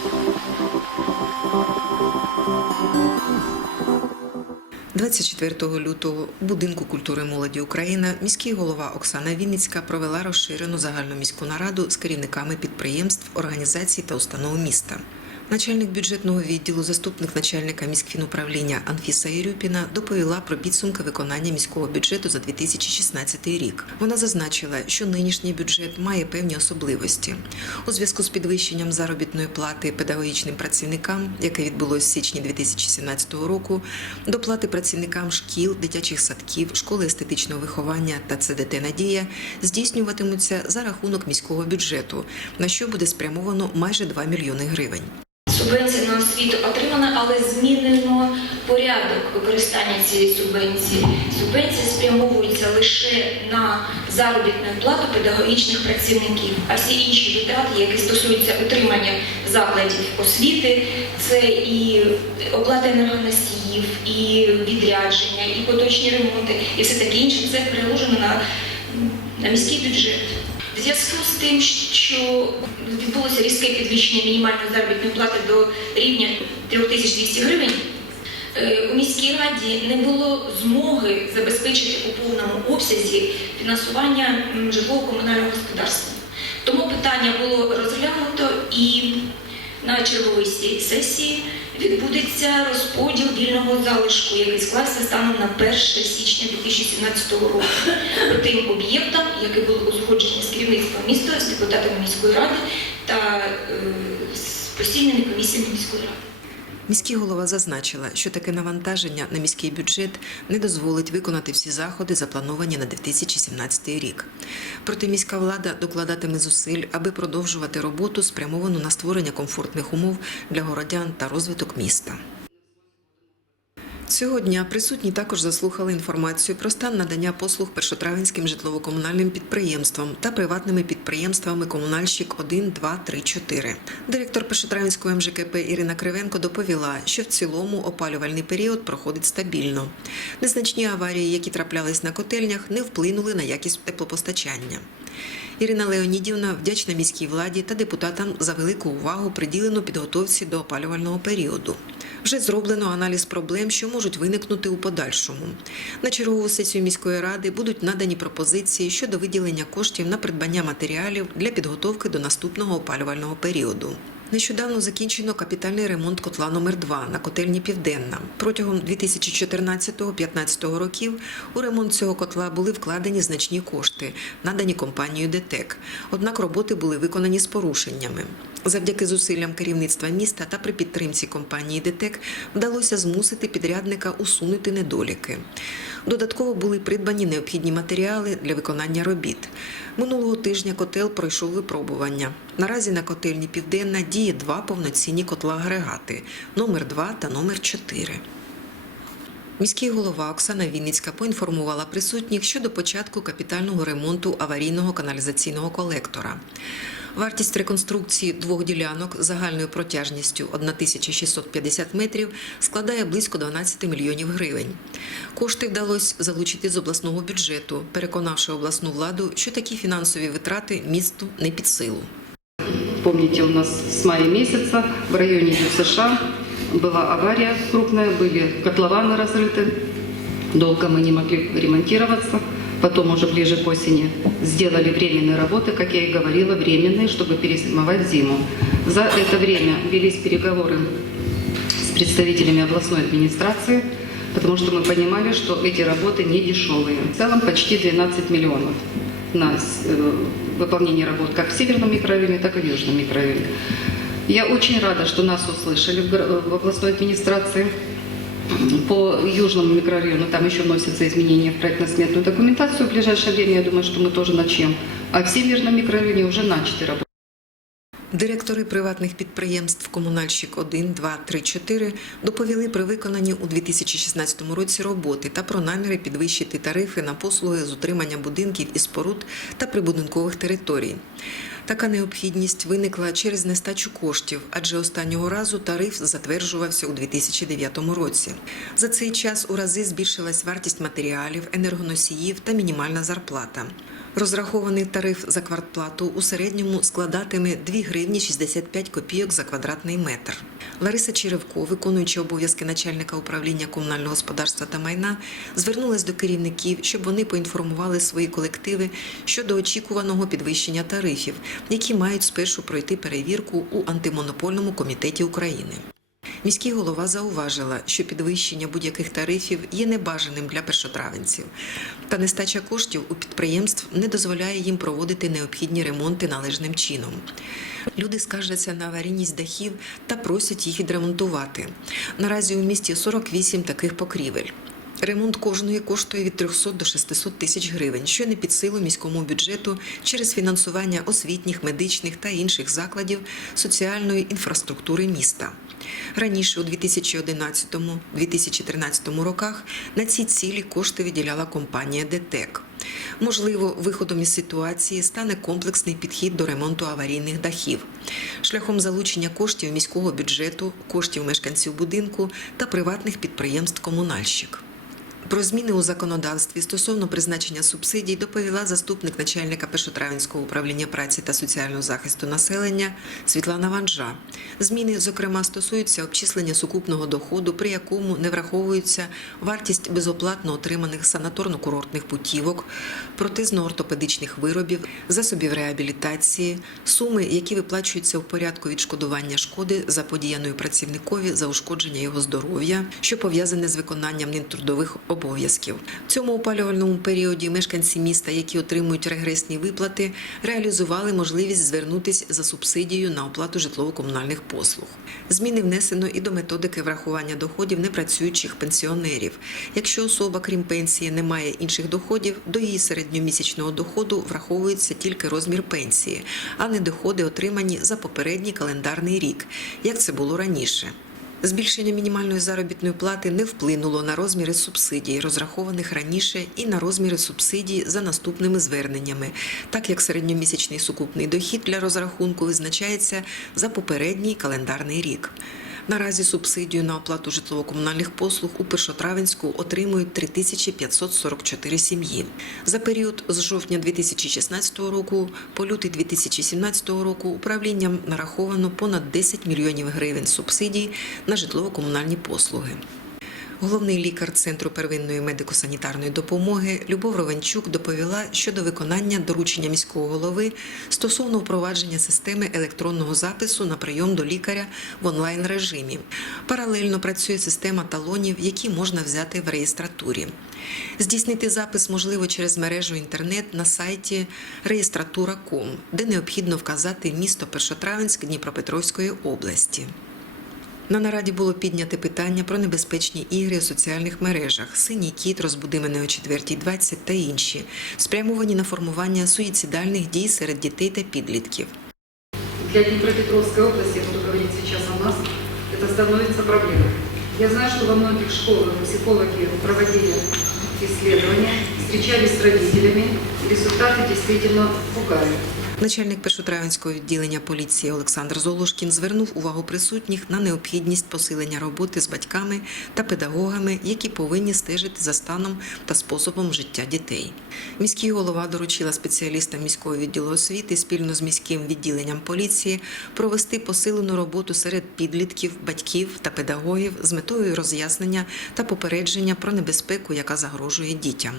– 24 лютого у будинку культури молоді Україна міський голова Оксана Вінницька провела розширену загальноміську нараду з керівниками підприємств, організацій та установ міста. Начальник бюджетного відділу, заступник начальника міськфінуправління Анфіса Єрюпіна доповіла про підсумки виконання міського бюджету за 2016 рік. Вона зазначила, що нинішній бюджет має певні особливості у зв'язку з підвищенням заробітної плати педагогічним працівникам, яке відбулося в січні 2017 року, доплати працівникам шкіл, дитячих садків, школи естетичного виховання та ЦДТ Надія здійснюватимуться за рахунок міського бюджету, на що буде спрямовано майже 2 мільйони гривень. Субвенція на освіту отримана, але змінено порядок використання цієї субвенції. Субвенція спрямовується лише на заробітну плату педагогічних працівників, а всі інші витрати, які стосуються утримання закладів освіти, це і оплата енергоносіїв, і відрядження, і поточні ремонти, і все таке інше. Це переложено на, на міський бюджет. В зв'язку з тим, що відбулося різке підвищення мінімальної заробітної плати до рівня 3200 гривень, е, у міській раді не було змоги забезпечити у повному обсязі фінансування житлово-комунального господарства. Тому питання було розглянуто і на черговій сесії відбудеться розподіл вільного залишку, який склався станом на 1 січня 2017 року по тим об'єктам, які були узгоджені з керівництвом міста, з депутатами міської ради та е, з постійними комісіями міської ради. Міський голова зазначила, що таке навантаження на міський бюджет не дозволить виконати всі заходи, заплановані на 2017 рік. Проте міська влада докладатиме зусиль, аби продовжувати роботу, спрямовану на створення комфортних умов для городян та розвиток міста. Цього дня присутні також заслухали інформацію про стан надання послуг першотравенським житлово-комунальним підприємствам та приватними підприємствами комунальщик 1, 2, 3, 4. Директор першотравенського МЖКП Ірина Кривенко доповіла, що в цілому опалювальний період проходить стабільно. Незначні аварії, які траплялись на котельнях, не вплинули на якість теплопостачання. Ірина Леонідівна вдячна міській владі та депутатам за велику увагу приділену підготовці до опалювального періоду. Вже зроблено аналіз проблем, що можуть виникнути у подальшому. На чергову сесію міської ради будуть надані пропозиції щодо виділення коштів на придбання матеріалів для підготовки до наступного опалювального періоду. Нещодавно закінчено капітальний ремонт котла номер 2 на котельні Південна. Протягом 2014-2015 років у ремонт цього котла були вкладені значні кошти, надані компанією ДТЕК. Однак роботи були виконані з порушеннями. Завдяки зусиллям керівництва міста та при підтримці компанії ДТЕК вдалося змусити підрядника усунути недоліки. Додатково були придбані необхідні матеріали для виконання робіт. Минулого тижня котел пройшов випробування. Наразі на котельні Південна діє два повноцінні котла-агрегати номер 2 та номер 4. Міський голова Оксана Вінницька поінформувала присутніх щодо початку капітального ремонту аварійного каналізаційного колектора. Вартість реконструкції двох ділянок загальною протяжністю 1650 метрів складає близько 12 мільйонів гривень. Кошти вдалося залучити з обласного бюджету, переконавши обласну владу, що такі фінансові витрати місту не під силу. Помните, у нас с мая месяца в районе США была авария крупная, были котлованы разрыты. Долго мы не могли ремонтироваться. Потом уже ближе к осени сделали временные работы, как я и говорила, временные, чтобы перезимовать зиму. За это время велись переговоры с представителями областной администрации, потому что мы понимали, что эти работы не дешевые. В целом почти 12 миллионов на э, выполнение работ как в северном микрорайоне, так и в южном микрорайоне. Я очень рада, что нас услышали в в областной администрации. По южному микрорайону там еще вносятся изменения в проектно-сметную документацию. В ближайшее время, я думаю, что мы тоже начнем. А в северном микрорайоне уже начаты работы. Директори приватних підприємств Комунальщик 1, 2, 3, 4 доповіли про виконані у 2016 році роботи та про наміри підвищити тарифи на послуги з утримання будинків і споруд та прибудинкових територій. Така необхідність виникла через нестачу коштів, адже останнього разу тариф затверджувався у 2009 році. За цей час у рази збільшилась вартість матеріалів, енергоносіїв та мінімальна зарплата. Розрахований тариф за квартплату у середньому складатиме 2 гривні 65 копійок за квадратний метр. Лариса Черевко, виконуючи обов'язки начальника управління комунального господарства та майна, звернулась до керівників, щоб вони поінформували свої колективи щодо очікуваного підвищення тарифів, які мають спершу пройти перевірку у антимонопольному комітеті України. Міський голова зауважила, що підвищення будь-яких тарифів є небажаним для першотравенців, та нестача коштів у підприємств не дозволяє їм проводити необхідні ремонти належним чином. Люди скаржаться на аварійність дахів та просять їх відремонтувати. Наразі у місті 48 таких покрівель. Ремонт кожної коштує від 300 до 600 тисяч гривень, що не під силу міському бюджету через фінансування освітніх, медичних та інших закладів соціальної інфраструктури міста. Раніше, у 2011-2013 роках, на ці цілі кошти виділяла компанія ДТЕК. Можливо, виходом із ситуації стане комплексний підхід до ремонту аварійних дахів, шляхом залучення коштів міського бюджету, коштів мешканців будинку та приватних підприємств комунальщик. Про зміни у законодавстві стосовно призначення субсидій доповіла заступник начальника Першотравенського управління праці та соціального захисту населення Світлана Ванжа. Зміни, зокрема, стосуються обчислення сукупного доходу, при якому не враховується вартість безоплатно отриманих санаторно-курортних путівок, протезно-ортопедичних виробів, засобів реабілітації, суми, які виплачуються в порядку відшкодування шкоди заподіяної працівникові за ушкодження його здоров'я, що пов'язане з виконанням ним трудових обов'язків. В цьому опалювальному періоді мешканці міста, які отримують регресні виплати, реалізували можливість звернутися за субсидією на оплату житлово-комунальних послуг. Зміни внесено і до методики врахування доходів непрацюючих пенсіонерів. Якщо особа, крім пенсії, не має інших доходів, до її середньомісячного доходу враховується тільки розмір пенсії, а не доходи, отримані за попередній календарний рік, як це було раніше. Збільшення мінімальної заробітної плати не вплинуло на розміри субсидій, розрахованих раніше, і на розміри субсидій за наступними зверненнями, так як середньомісячний сукупний дохід для розрахунку визначається за попередній календарний рік. Наразі субсидію на оплату житлово-комунальних послуг у Першотравенську отримують 3544 сім'ї. За період з жовтня 2016 року по лютий 2017 року управлінням нараховано понад 10 мільйонів гривень субсидій на житлово-комунальні послуги. Головний лікар Центру первинної медико-санітарної допомоги Любов Ровенчук доповіла щодо виконання доручення міського голови стосовно впровадження системи електронного запису на прийом до лікаря в онлайн режимі. Паралельно працює система талонів, які можна взяти в реєстратурі. Здійснити запис можливо через мережу інтернет на сайті реєстратура.ком, де необхідно вказати місто Першотравенськ Дніпропетровської області. На нараді було підняте питання про небезпечні ігри у соціальних мережах Синій кіт, розбуди мене о 4.20 та інші, спрямовані на формування суїцидальних дій серед дітей та підлітків. Для Днепропетровской области, я буду говорить сейчас о нас, это становится проблемой. Я знаю, что во многих школах психологи проводили исследования, встречались с родителями, результаты действительно пугают. Начальник першотравенського відділення поліції Олександр Золушкін звернув увагу присутніх на необхідність посилення роботи з батьками та педагогами, які повинні стежити за станом та способом життя дітей. Міський голова доручила спеціалістам міського відділу освіти спільно з міським відділенням поліції провести посилену роботу серед підлітків, батьків та педагогів з метою роз'яснення та попередження про небезпеку, яка загрожує дітям.